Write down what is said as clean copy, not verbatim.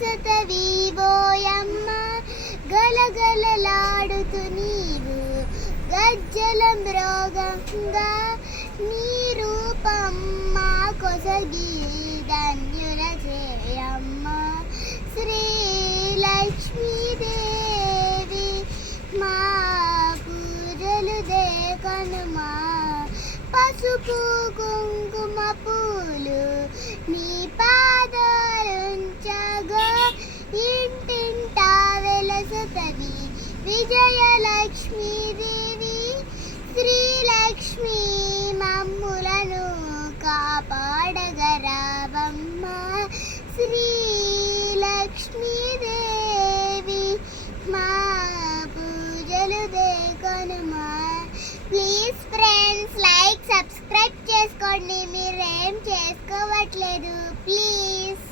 వెలసతవి ఓయమ్మ గలగలలాడుతూ నీవు గజ్జల మృగంగా నీ రూపం మా కొసగి ధన్యుల చేయమ్మ శ్రీ లక్ష్మీదేవి మా పూజలు దేకనుమా పసుపు కుంకుమ పూలు నీ పాదాలుంచగా ఇంటింటా వెలసతవి విజయలక్ష్మీదేవి శ్రీలక్ష్మీ మమ్ములను కాపాడగరావమ్మ శ్రీలక్ష్మీదేవి మా పూజలు దేకనుమా. ప్లీజ్ ఫ్రెండ్స్ లైక్ సబ్స్క్రైబ్ చేసుకోండి, మీరేం చేసుకోవట్లేదు ప్లీజ్.